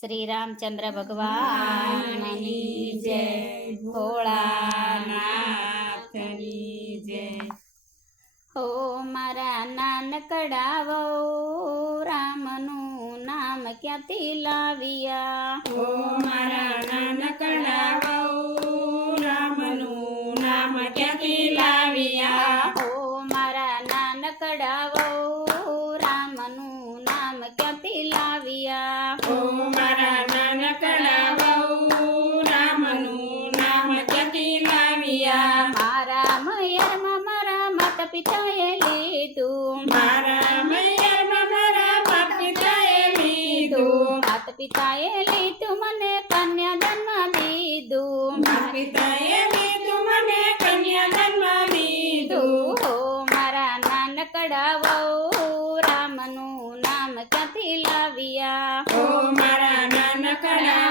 શ્રી રામચંદ્ર ભગવાનની જય. ભોળાનાથની જય. હો મારા નાનકડા વહુ રામનું નામ ક્યાંથી લાવ્યા? પિતાએ લીધું મારા મારા મને કન્યાદાનમાં દીધું બાપ પિતાએ લીધું મને કન્યાદાનમાં દીધું હો મારા નાનકડા વહુ રામનું નામ ક્યાંથી લાવ્યા ઓ મારા નાનકડા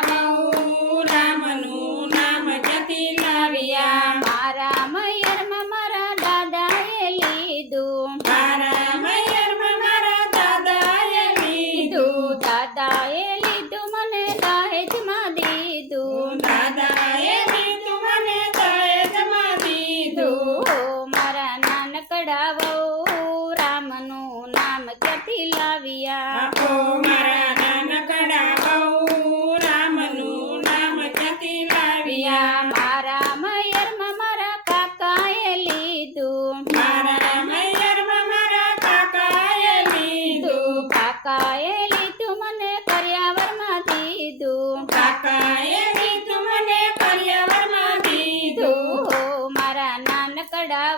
રામનું નામ ક્યાંથી લાવ્યા મારા મયરમાં મારા દાદાએ લીધું મારા મૈયરમાં મારા દાદાએ લીધું લીધું દાદાએ લીધું મને દહેજમાં દીધું દાદાએ લીધું મને દહેજમાં દીધું દીધું હો મારા નાનકડા વહુ રામનું નામ આપો મારા નાનકડા વહુ રામનું નામ ક્યાંથી લાવ્યા. મારા મયરમાં મારા કાકાએ લીધું. મારા મૈયરમાં મારા કાકાએ લીધું. કાકાએ લીધું મને કર્યાવરમાં દીધું. કાકાએ લીધું મને કરિયાવરમાં દીધું. મારા નાનકડા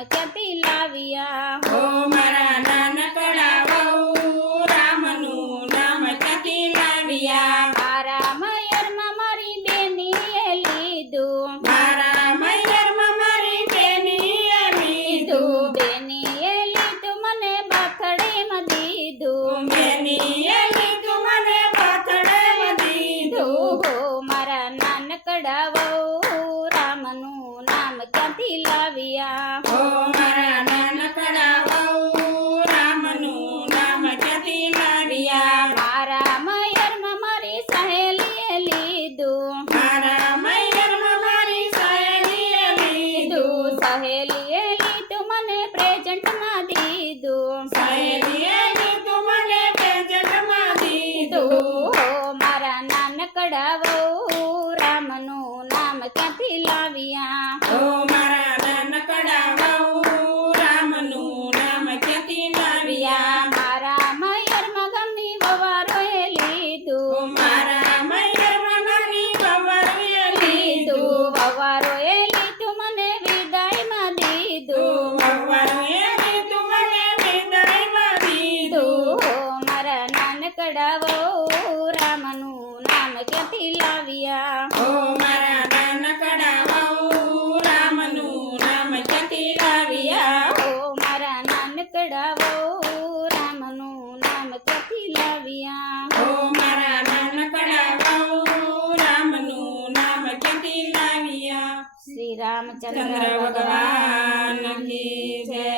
નામ ક્યાંથી લાવ્યા હો મારા નાનકડા વહુ રામનું નામ ક્યાંથી લાવ્યા મારા મયરમાં મારી બેનીએ લીધું. મારા મૈયરમાં મારી બેનીએ લીધું. બેનીએ લીધું મને બાથડીમાં દીધું. બેનીએ લીધું મને પાથડેમાં દીધું દીધું. હો મારા નાનકડા વહુ રામનું નામ ક્યાંથી લાવ્યા ઓ મારા નાનકડા વહુ રામનું નામ ક્યાંથી લાવ્યા મારા મયરમાં મારી સહેલીએ લીધું મારા મૈયરમાં મારી સહેલીએ લીધું લીધું સહેલીએ લીધું મને પ્રેઝન્ટમાં દીધું સહેલીએ લીધું મને પેજન્ટમાં દીધું દીધું હો મારા નાનકડા રામનું નામ ક્યાંથી લાવ્યા ઓ મારા નાનકડા વહુ રામનું નામ ક્યાંથી લાવ્યા મારા મયરમાં ગમની વવારોએ ઓ લીધું મારા મૈયરમાં નાની વવારીએ લીધું લીધું વવારોએ લીધું મને વિદાયમાં દીધું વવારીએ લીધું મને વિદાયમાં દીધું દીધું હો મારા નાનકડા વહુ રામનું નામ ક્યાંથી લાવ્યા? ઓ મારા નાનકડા કડાવો રામનું નામ ક્યાંથી લાવ્યા? ઓ મારા નાનકડા કડાવો રામનું નામ ક્યાંથી લાવ્યા? ઓ મારા નાનકડા કડાવો રામનું નામ ક્યાંથી લાવ્યા? શ્રી રામચંદ્ર ચંદ્ર ભગવાન કી જય.